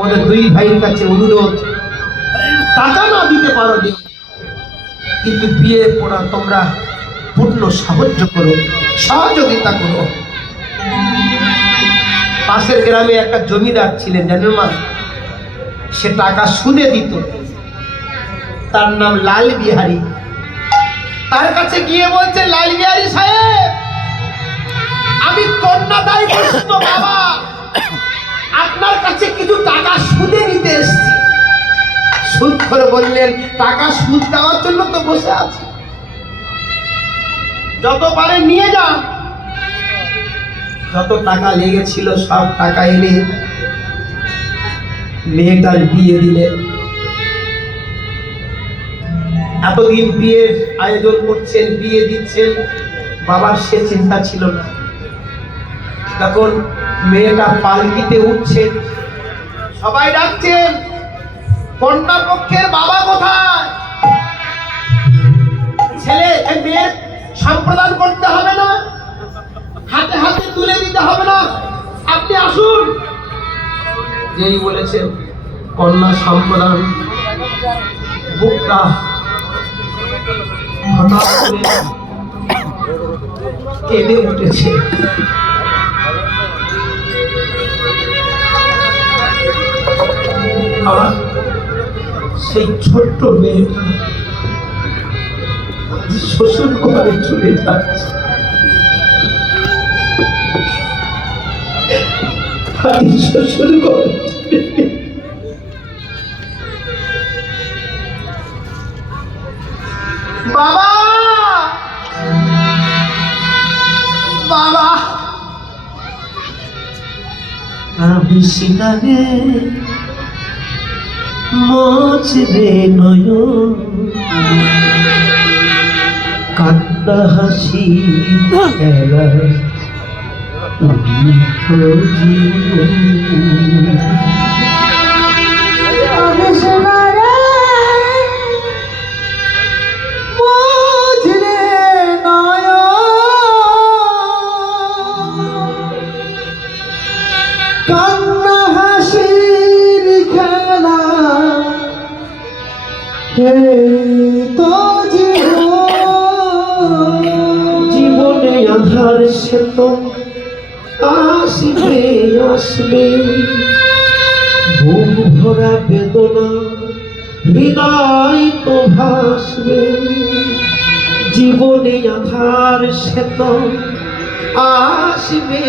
আমাদের দুই ভাইয়ের কাছে অনুরোধ, টাকা না দিতে পারো যে, কিন্তু বিয়ে পড়া তোমরা পূর্ণ সাহায্য করো, সহযোগিতা করো। পাশের গ্রামে একটা জমিদার ছিলেন, জানেন মা, সে টাকা সুদে দিত। তার নাম লাল বিহারী। তার কাছে গিয়ে বলছে, লাল বিহারী সাহেব, আমি কন্যাদায়ী গ্রস্ত বাবা, আপনার কাছে কিছু টাকা সুদে নিতে এসেছি। সুদ করে বললেন, টাকা সুদ দেওয়ার জন্য তো বসে আছে, যত পারে নিয়ে যান। যত টাকা লেগেছিল সব টাকা এনে মেয়েটার বিয়ে দিলেন। এতদিন বিয়ের আয়োজন করছেন, বিয়ে দিচ্ছেন, বাবার সে চিন্তা ছিল না। তখন মেয়েটা পালকিতে উঠছে, সবাই ডাকছেন, কন্যা পক্ষের বাবা কোথায়? ছেলে মেয়ের সম্প্রদান করতে হবে না, হাতে হাতে তুলে দিতে হবে না, আপনি আসুন। যেই বলেছেন কন্যা সম্প্রদান, বুকটা হঠাৎ করে কেঁদে উঠেছে। আবার সেই ছোট্ট মেয়েটা শ্বশুর ঘরে চলে যাচ্ছে। শ্বশুর ঘরে বাবা বাবা বিশিনারে মোচরে নয়ন, কান্না হাসি খেলা জীবনে আধার সে তো আসবে আসবে, বুক ভরা বেদনা হৃদয় তো ভাসবে। জীবনে আধার সে তো আসবে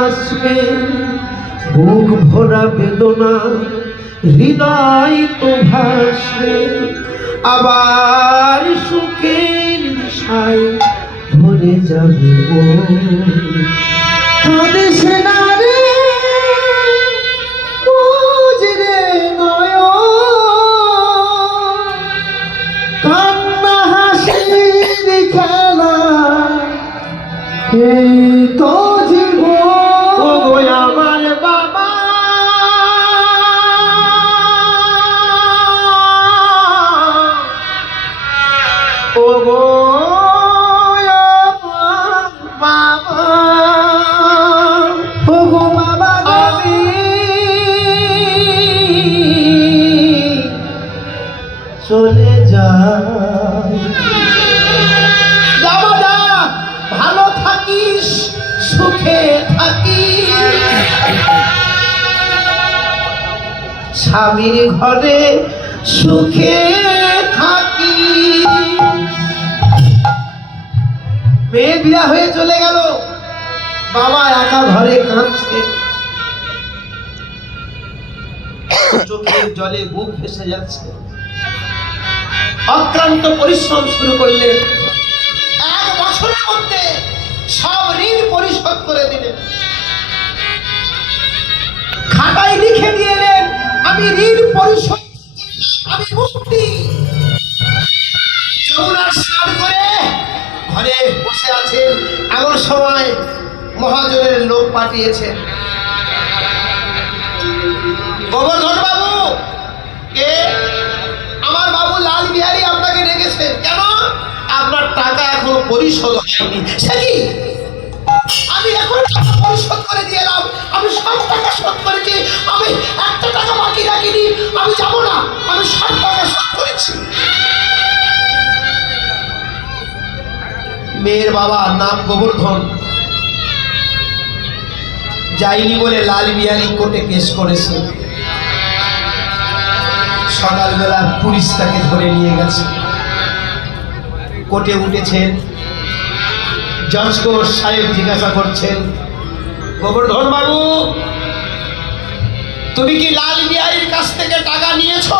আসবে, বুক ভরা বেদনা হৃদয় তো ভাসবে। আবার সুখের নিশায় ভরে যাবে কাঁদিস না রে বুঝরে নয়ন, কান্না হাসির খেলা এই তো জীবন। ওগো আমার বাবা, ওগো চলে যায়। বাবা ভালো থাকিস, সুখে থাকিস, স্বামীর ঘরে সুখে থাকিস। মেয়ে বিয়া হয়ে চলে গেল, বাবা একা ঘরে কাঁদছে, চোখের জলে বুক ভেসে যাচ্ছে। অক্লান্ত পরিশ্রম শুরু করলেন, 1 বছরের মধ্যে সব ঋণ পরিশোধ করে দিলেন। খাতায় লিখে দিলেন, আমি ঋণ পরিশোধ, আমি মুক্তি। যমুনার স্নান করে ঘরে বসে আছেন, এমন সময় মহাজনের লোক পাঠিয়েছেন, গোবর্ধন বাবু, কে? আমার বাবু লাল বিহারী আপনাকে ডেকেছেন। কেন? আপনার টাকা এখনো পরিশোধ হয়নি। সে কি? আমি এখন টাকা পরিশোধ করে দিয়ে এলাম, আমি সব টাকা শোধ করেছি, আমি একটা টাকা মেয়ের বাবা নাম গোবর্ধন, যাইনি বলে লাল বিহারী কোর্টে কেস করেছে। সকালবেলা পুলিশ তাকে ধরে নিয়ে গেছে। কোর্টে উঠেছেন, জজ সাহেব জিজ্ঞাসা করছেন, গোবর্ধন বাবু, তুমি কি লাল বিহারীর কাছ থেকে টাকা নিয়েছো?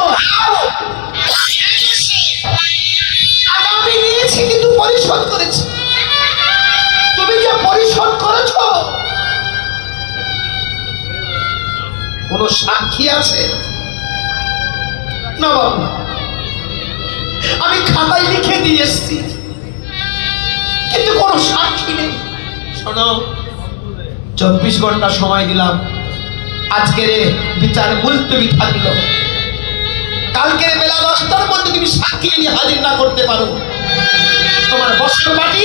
টাকা আমি নিয়েছি, কিন্তু পরিশোধ করেছি। তুমি যে পরিশোধ করেছো, কোনো সাক্ষী আছে? না বাবু, আমি খাতায় লিখে দিয়ে এসছি, কিন্তু কোনো সাক্ষী নেই। শোনো, 24 ঘন্টা সময় দিলাম, আজকের বিচার মুলতবি থাকলো। কালকে বেলা 10টার মধ্যে তুমি সাক্ষী নিয়ে হাজির না করতে পারো, তোমার বছর বাটি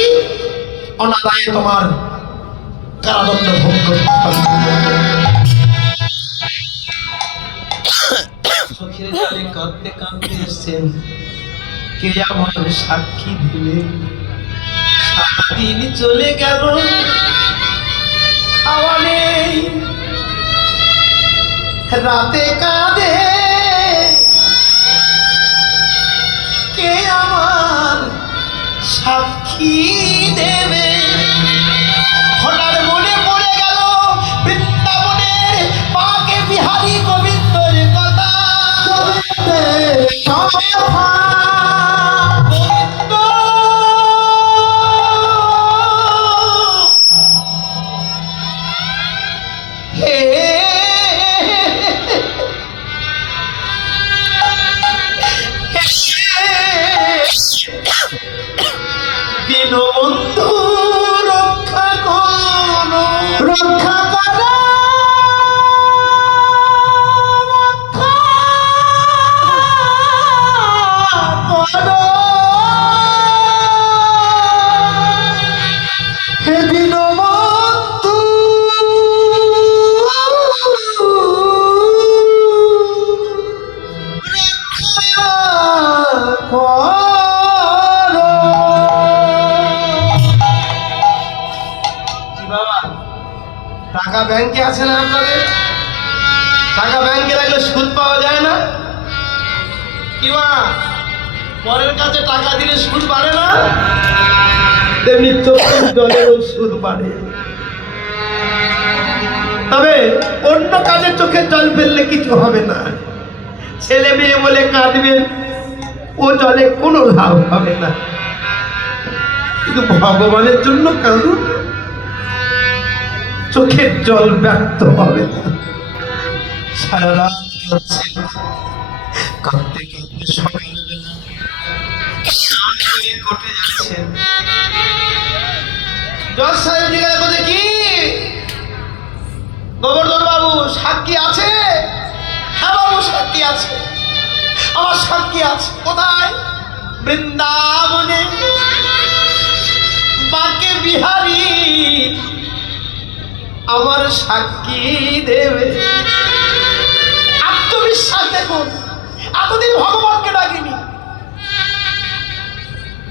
অনাদায়ে তোমার কারাদণ্ড ভোগ করতে হবে। চোখের জলে কাঁদতে কাঁদতে এসছেন, কে আমার সাক্ষী দিবে? সারাদিন চলে গেল, খাওয়া নেই, রাতে কাঁদে, কে আমার সাক্ষী দেবে? হঠাৎ মনে পড়ে গেল বৃন্দাবনের পাকে বিহারী গোবিন্দর কথা। গোবিন্দ হে দীনবন্ধু রক্ষা করো, রক্ষা করো, রক্ষা করো, হে দীনবন্ধু রক্ষা করো। টাকা ব্যাংকে আছে না আপনাদের? টাকা ব্যাংকে রাখলে সুদ পাওয়া যায় না? কি মা, পরের কাছে টাকা দিলে সুদ বাড়ে না? তেমনি চোখের জলেরও সুদ বাড়ে। তবে অন্য কাজে চোখের জল ফেললে কিছু হবে না। ছেলে মেয়ে বলে কাঁদবেন, ও জলে কোনো লাভ হবে না। কিন্তু ভগবানের জন্য কাঁদুন, চোখের জল ব্যর্থ হবে না। সারা রাত কাঁদতে কাঁদতে সকালবেলা কোর্টে যাচ্ছেন। জজ সাহেব জিজ্ঞাসা করছে, কি গোবর্ধন বাবু সাক্ষী আছে? হ্যাঁ বাবু, সাক্ষী আছে, আমার সাক্ষী আছে। কোথায়? বৃন্দাবনে বাকে বিহারী আমার সাক্ষী দেবে। আত্মবিশ্বাস দেখুন, এতদিন ভগবানকে ডাকিনি,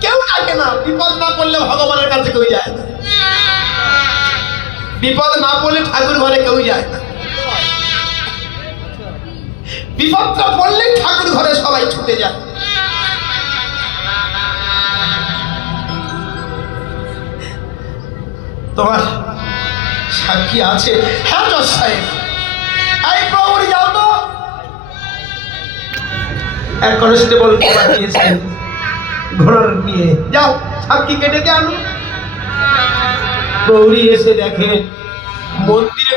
কেউ ডাকে না। বিপদ না পড়লে ভগবানের কাছে কেউ যায় না, বিপদ না পড়লে ঠাকুর ঘরে কেউ যায় না, বিপদটা পড়লে ঠাকুর ঘরে সবাই ছুটে যায়। তোমার সাক্ষী আছে? হ্যাঁ জজ সাহেব। এই প্রহরী যাও তো। এক কনস্টেবল পাঠিয়েছেন ঘোড়ার নিয়ে, যাও সাক্ষীকে ডেকে আনো। প্রহরী এসে দেখে মন্দিরে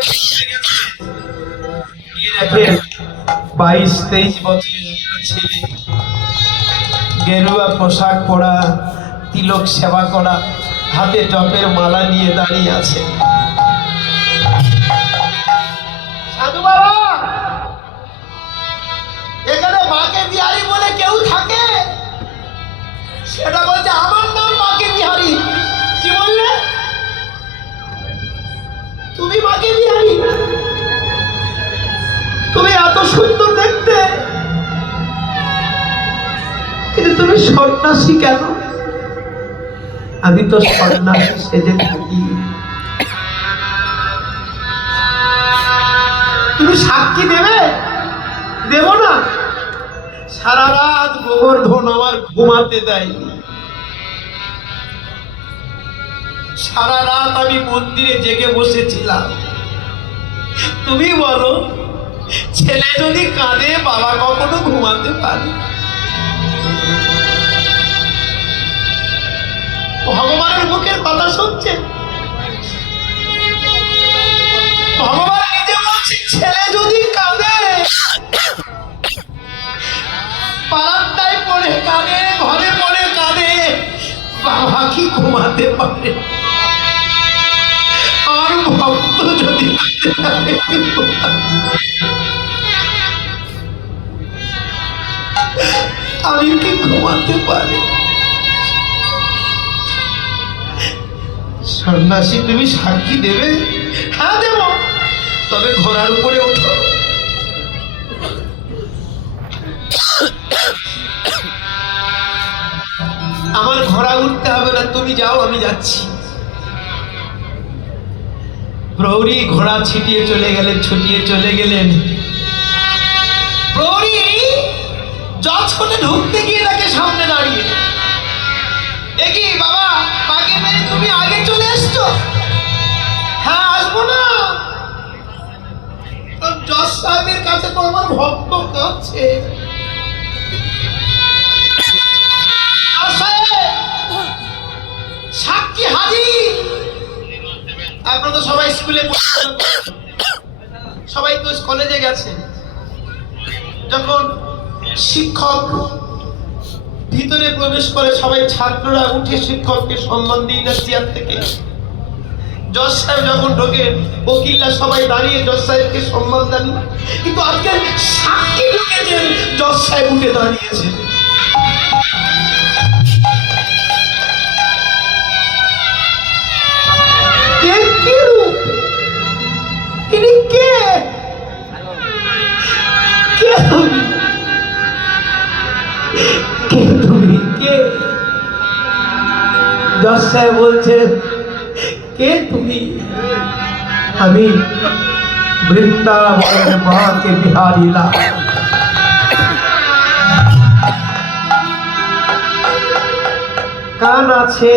দেখে 22-23 বছরের একটা ছেলে, গেরুয়া পোশাক পরা, তিলক সেবা করা, হাতে জপের মালা নিয়ে দাঁড়িয়ে আছে। সাধু বাবা, এখানে বাকে বিহারী বলে কেউ থাকে? সেটা বলছে, আমার নাম বাকে বিহারী। কি বললে? তুমি বাকে বিহারী? তুমি এত সুন্দর দেখতে, কিন্তু তুমি সন্ন্যাসী কেন? আমি তো সন্ন্যাসী সেজে থাকি। তুমি সাক্ষী দেবে? দেব না। সারা রাত গোবর্ধন আমার ঘুমাতে দেয়নি। সারা রাত আমি মন্দিরে জেগে বসেছিলাম। তুমি বলো, ছেলে যদি কাঁদে বাবা কখনো ঘুমাতে পারে? ভগবানের মুখের কথা শুনছে। ভগবান নিজে বলছে, ছেলে যদি কাঁদে পারান্দায় পড়ে কাঁদে, ঘরে পড়ে কাঁদে, বাবা কি ঘুমাতে পারে? আর ভক্ত যদি আমি কি ঘুমাতে পারি? সন্ন্যাসী, তুমি সাক্ষী দেবে? হ্যাঁ দেব। তবে ঘোড়ার উপরে ওঠো। আমার ঘোড়া উঠতে হবে না, তুমি যাও, আমি যাচ্ছি। প্রহরী ঘোড়া ছিটিয়ে চলে গেলেন, ছুটিয়ে চলে গেলেন। প্রহরী যশোরে ঢুকতে গিয়ে তাকে সামনে দাঁড়িয়ে, একি বাবা, বাগে মেরে তুমি আগে চলে এসছো? হ্যাঁ, আসবো না। জজ সাহেবের কাছে তো আমার ভক্ত কাছে। সাক্ষী হাজির। আপনারা তো সবাই স্কুলে, সবাই তো কলেজে গেছে। যখন শিক্ষক ভিতরে প্রবেশ করে, সবাই ছাত্ররা উঠে শিক্ষককে সম্মান দিই না চেয়ার থেকে। জজ সাহেব যখন ঢোকেন, বকিল্লা সবাই দাঁড়িয়ে জজ সাহেবকে সম্মান দেন। কিন্তু আজকে সাক্ষী ঢুকেছেন, জজ সাহেব উঠে দাঁড়িয়েছেন। তিনি কে? কে তুমি? কে তুমি? কে? জজ সাহেব বলছে, কে তুমি? আমি বৃন্দাবনের মাকে বিহারী লাল। কান আছে,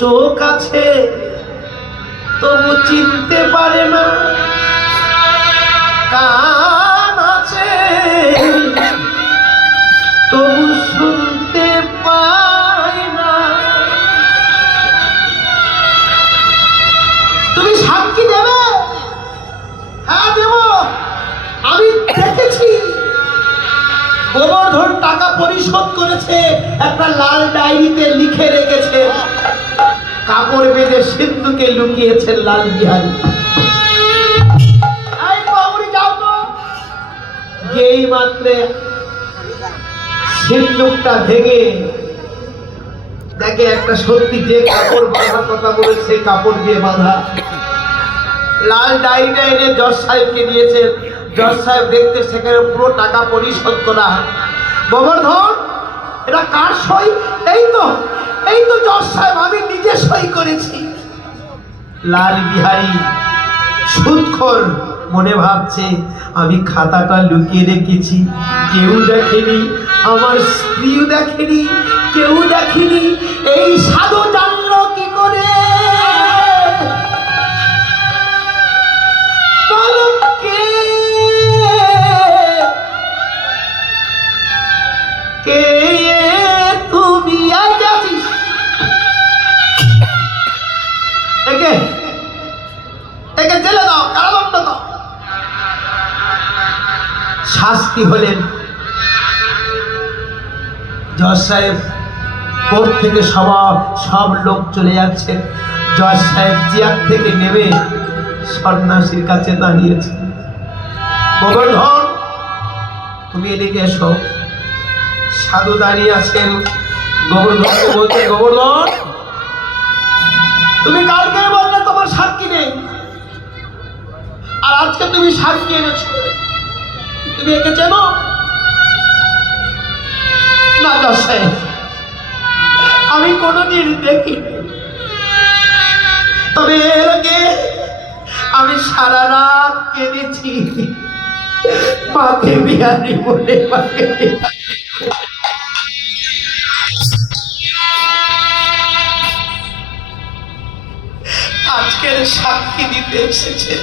চোখ আছে, তবু চিনতে পারে না। কান আছে, তবু শুনতে পায় না। তুমি সাক্ষী দেবে? হ্যাঁ দেব। আমি দেখেছি গোবর্ধন টাকা পরিশোধ করেছে, একটা লাল ডায়েরিতে লিখে রেখেছে। কাপড় বেঁধে সিন্ধুকে লুকিয়েছেন লাল বিহারী। এই মাত্রে সিন্ধুকটা ভেঙে দেখে একটা সত্যি যে কাপড় বাঁধার কথা বলে সেই কাপড় দিয়ে বাঁধা। লাল ডায়েরিটা এনে জজ সাহেবকে দিয়েছেন। জজ সাহেব দেখতে সেখানে পুরো টাকা পরিশোধ করা। গোবর্ধন, এটা কার সই? এই তো জজ সাহেব, আমি নিজে সই করেছি। লাল বিহারী সুদখোর মনে ভাবছে, আমি খাতাটা লুকিয়ে রেখেছি, কেউ দেখেনি, আমার স্ত্রীও দেখেনি, কেউ দেখেনি। এই সাধু জানলো কি করে? কে তুমি? আজ আছিস? একে জেলে দাও, কারাদণ্ড দাও। শাস্তি হলেন জজ সাহেব। কোর্ট থেকে সব লোক চলে যাচ্ছে। জজ সাহেব চেয়ার থেকে নেমে সন্ন্যাসীর কাছে দাঁড়িয়েছে। গোবর্ধন, তুমি এদিকে এসো। সাধু দাঁড়িয়ে আছেন। গোবর্ধনকে বলতে, গোবর্ধন, তুমি কালকে বললে তোমার সাক্ষী নেই, আর আজকে তুমি সাক্ষী এনেছো। তুমি একে চেনো? না জজ সাহেব, আমি কোনোদিন দেখিনি। তবে এর আগে আমি সারা রাত কেঁদেছি মাকে বিহারি বলে, মাকে বিহারি। আজকের সাক্ষী দিতে এসেছে।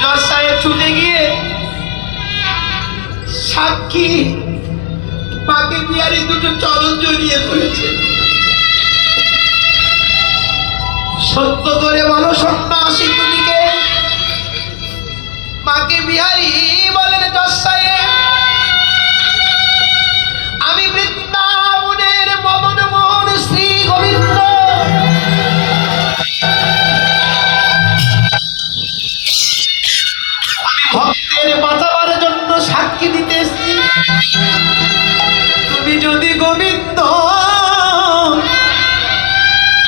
জজ সাহেব ছুটে গিয়ে সাক্ষী মাকে বিহারি দুটো চরণ জড়িয়ে ধরেছে। সত্য করে বলো সন্ন্যাসী তুমি কে? মাকে বিহারি বলেন, জজ সাহেব আমি বৃন্দাবনের মদন মোহন শ্রী গোবিন্দ। আমি ভক্তের বাঁচাবার জন্য সাক্ষী দিতে এসেছি। তুমি যদি গোবিন্দ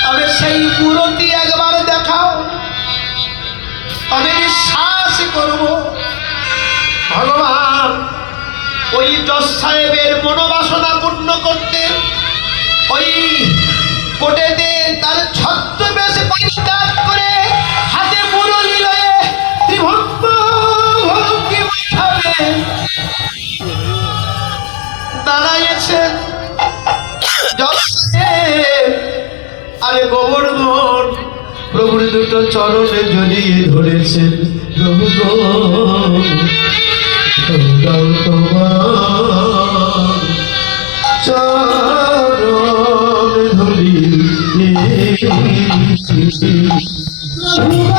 তবে সেই মূরতি একবার দেখাও, তবে বিশ্বাস করব। ভগবান ওই জজ সাহেবের মনোবাসনা পূর্ণ করতে ওই কোটেতে তার ছদ্মবেশ পরিত্যাগ করে হাতে মুরলি লয়ে ত্রিভঙ্গ ভঙ্গি উঠাবে দাঁড়াইয়েছেন জজ সাহেব। আরে গোবর্ধন প্রভুর দুটো চরণে জড়িয়ে ধরেছেন। প্রভু গো